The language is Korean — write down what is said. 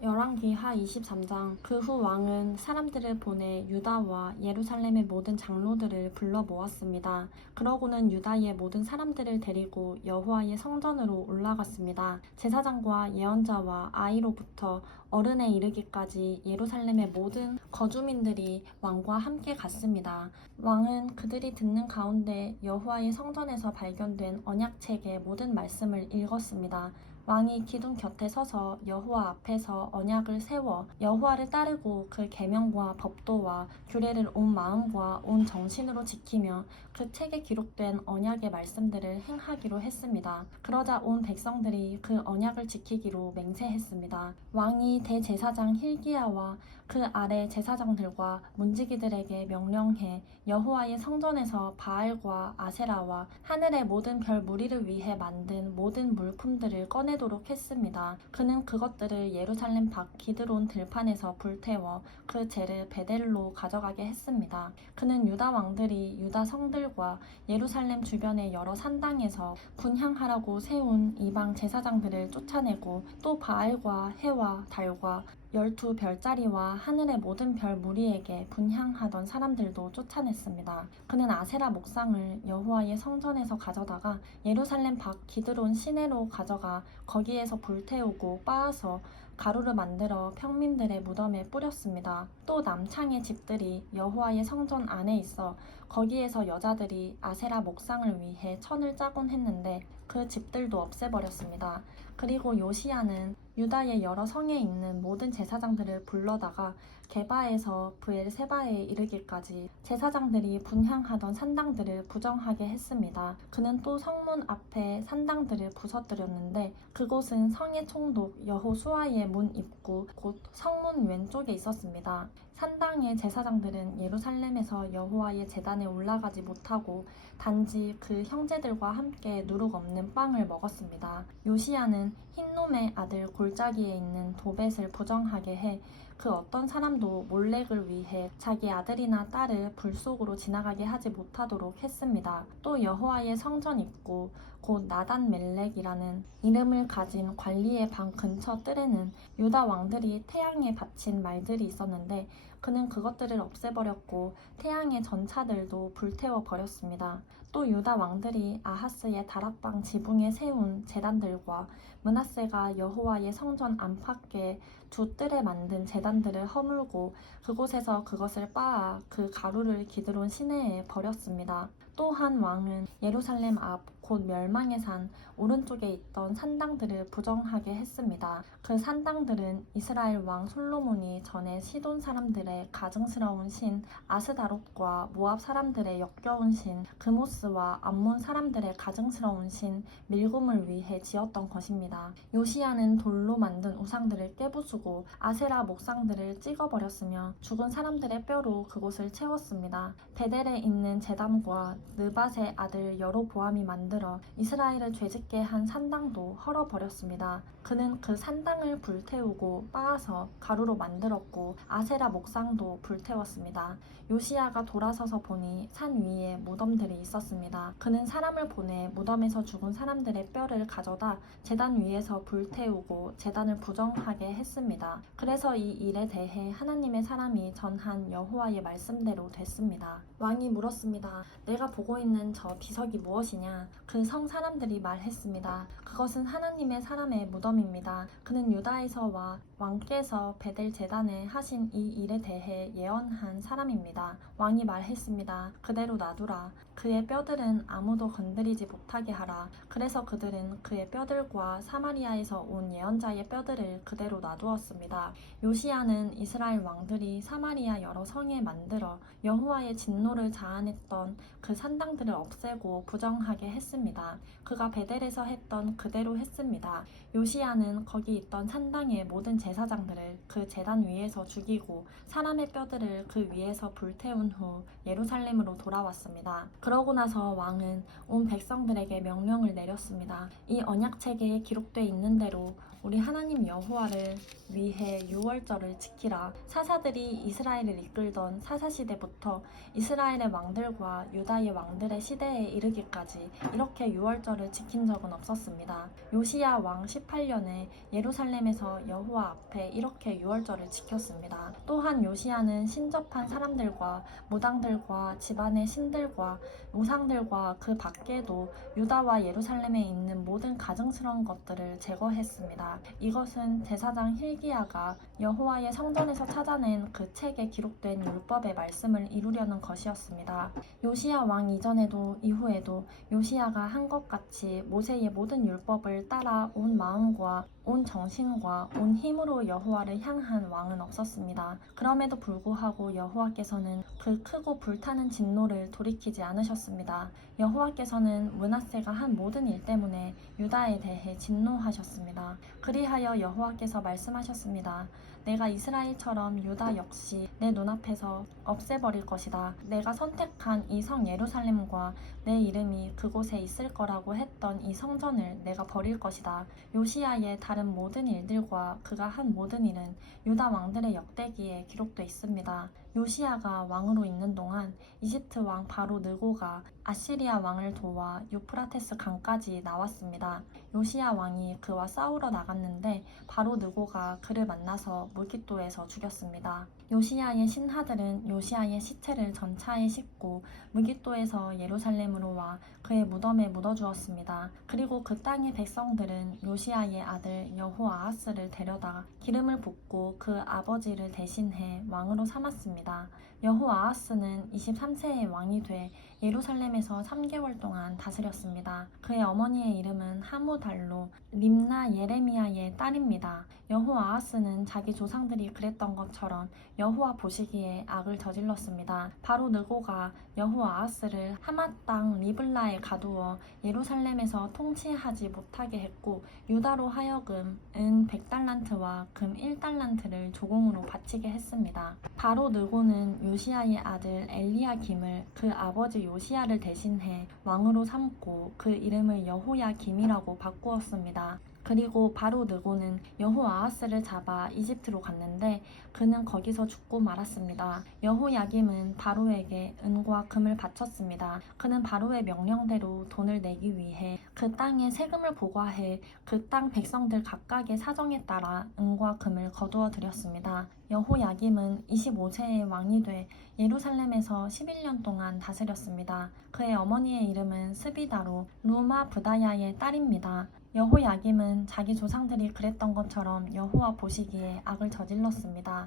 열왕기 하 23장. 그 후 왕은 사람들을 보내 유다와 예루살렘의 모든 장로들을 불러 모았습니다. 그러고는 유다의 모든 사람들을 데리고 여호와의 성전으로 올라갔습니다. 제사장과 예언자와 아이로부터 어른에 이르기까지 예루살렘의 모든 거주민들이 왕과 함께 갔습니다. 왕은 그들이 듣는 가운데 여호와의 성전에서 발견된 언약책의 모든 말씀을 읽었습니다. 왕이 기둥 곁에 서서 여호와 앞에서 언약을 세워 여호와를 따르고 그 계명과 법도와 규례를 온 마음과 온 정신으로 지키며 그 책에 기록된 언약의 말씀들을 행하기로 했습니다. 그러자 온 백성들이 그 언약을 지키기로 맹세했습니다. 왕이 대제사장 힐기야와 그 아래 제사장들과 문지기들에게 명령해 여호와의 성전에서 바알과 아세라와 하늘의 모든 별 무리를 위해 만든 모든 물품들을 꺼내도록 했습니다. 그는 그것들을 예루살렘 밖 기드론 들판에서 불태워 그 재를 베델로 가져가게 했습니다. 그는 유다 왕들이 유다 성들과 예루살렘 주변의 여러 산당에서 분향하라고 세운 이방 제사장들을 쫓아내고 또 바알과 해와 달과 12별자리와 하늘의 모든 별 무리에게 분향하던 사람들도 쫓아냈습니다. 그는 아세라 목상을 여호와의 성전에서 가져다가 예루살렘 밖 기드론 시내로 가져가 거기에서 불태우고 빻아서 가루를 만들어 평민들의 무덤에 뿌렸습니다. 또 남창의 집들이 여호와의 성전 안에 있어 거기에서 여자들이 아세라 목상을 위해 천을 짜곤 했는데 그 집들도 없애버렸습니다. 그리고 요시야는 유다의 여러 성에 있는 모든 제사장들을 불러다가 게바에서 브엘세바에 이르기까지 제사장들이 분향하던 산당들을 부정하게 했습니다. 그는 또 성문 앞에 산당들을 부서뜨렸는데 그곳은 성의 총독 여호수아의 문 입구 곧 성문 왼쪽에 있었습니다. 산당의 제사장들은 예루살렘에서 여호와의 제단에 올라가지 못하고 단지 그 형제들과 함께 누룩 없는 빵을 먹었습니다. 요시야는 흰놈의 아들 골짜기에 있는 도벳을 부정하게 해 그 어떤 사람도 몰렉을 위해 자기 아들이나 딸을 불 속으로 지나가게 하지 못하도록 했습니다. 또 여호와의 성전 입구 곧 나단 멜렉이라는 이름을 가진 관리의 방 근처 뜰에는 유다 왕들이 태양에 바친 말들이 있었는데 그는 그것들을 없애버렸고 태양의 전차들도 불태워 버렸습니다. 또 유다 왕들이 아하스의 다락방 지붕에 세운 제단들과 므낫세가 여호와의 성전 안팎에 두 뜰에 만든 제단들을 허물고 그곳에서 그것을 빻아 그 가루를 기드론 시내에 버렸습니다. 또한 왕은 예루살렘 앞 곧 멸망의 산 오른쪽에 있던 산당들을 부정하게 했습니다. 그 산당들은 이스라엘 왕 솔로몬이 전에 시돈 사람들의 가증스러운 신 아스다롯과 모압 사람들의 역겨운 신 그모스와 암몬 사람들의 가증스러운 신 밀곰을 위해 지었던 것입니다. 요시야는 돌로 만든 우상들을 깨부수고 아세라 목상들을 찍어버렸으며 죽은 사람들의 뼈로 그곳을 채웠습니다. 베델에 있는 제단과 느밧의 아들 여로보암이 만들어 이스라엘을 죄짓게 한 산당도 헐어버렸습니다. 그는 그 산당을 불태우고 빻아서 가루로 만들었고 아세라 목상도 불태웠습니다. 요시야가 돌아서서 보니 산 위에 무덤들이 있었습니다. 그는 사람을 보내 무덤에서 죽은 사람들의 뼈를 가져다 제단 위에서 불태우고 제단을 부정하게 했습니다. 그래서 이 일에 대해 하나님의 사람이 전한 여호와의 말씀대로 됐습니다. 왕이 물었습니다. 내가 보고 있는 저 비석이 무엇이냐? 그 성 사람들이 말했습니다. 그것은 하나님의 사람의 무덤입니다. 그는 유다에서 와 왕께서 베델 제단에 하신 이 일에 대해 예언한 사람입니다. 왕이 말했습니다. 그대로 놔두라. 그의 뼈들은 아무도 건드리지 못하게 하라. 그래서 그들은 그의 뼈들과 사마리아에서 온 예언자의 뼈들을 그대로 놔두었습니다. 요시야는 이스라엘 왕들이 사마리아 여러 성에 만들어 여호와의 진노를 자아냈던 그 산당들을 없애고 부정하게 했습니다. 그가 베델에서 했던 그대로 했습니다. 요시야는 거기 있던 산당의 모든 제사장들을 그 제단 위에서 죽이고 사람의 뼈들을 그 위에서 불태운 후 예루살렘으로 돌아왔습니다. 그러고 나서 왕은 온 백성들에게 명령을 내렸습니다. 이 언약책에 기록돼 있는 대로 우리 하나님 여호와를 위해 유월절을 지키라. 사사들이 이스라엘을 이끌던 사사시대부터 이스라엘의 왕들과 유다의 왕들의 시대에 이르기까지 이렇게 유월절을 지킨 적은 없었습니다. 요시야 왕 18년에 예루살렘에서 여호와 앞에 이렇게 유월절을 지켰습니다. 또한 요시야는 신접한 사람들과 무당들과 집안의 신들과 우상들과 그 밖에도 유다와 예루살렘에 있는 모든 가증스러운 것들을 제거했습니다. 이것은 제사장 hil기야가 여호와의 성전에서 찾아낸 그 책에 기록된 율법의 말씀을 이루려는 것이었습니다. 요시야 왕 이전에도 이후에도 요시야가 한 것 같이 모세의 모든 율법을 따라 온 마음과 온 정신과 온 힘으로 여호와를 향한 왕은 없었습니다. 그럼에도 불구하고 여호와께서는 그 크고 불타는 진노를 돌이키지 않으셨습니다. 여호와께서는 므낫세가 한 모든 일 때문에 유다에 대해 진노하셨습니다. 그리하여 여호와께서 말씀하셨습니다. 내가 이스라엘처럼 유다 역시 내 눈앞에서 없애버릴 것이다. 내가 선택한 이 성 예루살렘과 내 이름이 그곳에 있을 거라고 했던 이 성전을 내가 버릴 것이다. 요시야의 다른 모든 일들과 그가 한 모든 일은 유다 왕들의 역대기에 기록돼 있습니다. 요시야가 왕으로 있는 동안 이집트 왕 바로 느고가 아시리아 왕을 도와 유프라테스 강까지 나왔습니다. 요시야 왕이 그와 싸우러 나갔는데 바로 느고가 그를 만나서 물깃도에서 죽였습니다. 요시야의 신하들은 요시야의 시체를 전차에 싣고 물깃도에서 예루살렘으로 와 그의 무덤에 묻어주었습니다. 그리고 그 땅의 백성들은 요시야의 아들 여호아하스를 데려다 기름을 붓고 그 아버지를 대신해 왕으로 삼았습니다. 여호아하스는 23세의 왕이 돼 예루살렘에서 3개월 동안 다스렸습니다. 그의 어머니의 이름은 하무달로 림나 예레미야의 딸입니다. 여호아하스는 자기 조상들이 그랬던 것처럼 여호와 보시기에 악을 저질렀습니다. 바로 느고가 여호아하스를 하맛 땅 리블라에 가두어 예루살렘에서 통치하지 못하게 했고 유다로 하여금 은 100달란트와 금 1달란트를 조공으로 바치게 했습니다. 바로 느고는 요시야의 아들 엘리야김을 그 아버지 요시야를 대신해 왕으로 삼고 그 이름을 여호야김이라고 바꾸었습니다. 그리고 바로 느고는 여호아하스를 잡아 이집트로 갔는데 그는 거기서 죽고 말았습니다. 여호야김은 바로에게 은과 금을 바쳤습니다. 그는 바로의 명령대로 돈을 내기 위해 그 땅에 세금을 부과해 그 땅 백성들 각각의 사정에 따라 은과 금을 거두어 드렸습니다. 여호야김은 25세의 왕이 돼 예루살렘에서 11년 동안 다스렸습니다. 그의 어머니의 이름은 스비다로 루마 부다야의 딸입니다. 여호야김은 자기 조상들이 그랬던 것처럼 여호와 보시기에 악을 저질렀습니다.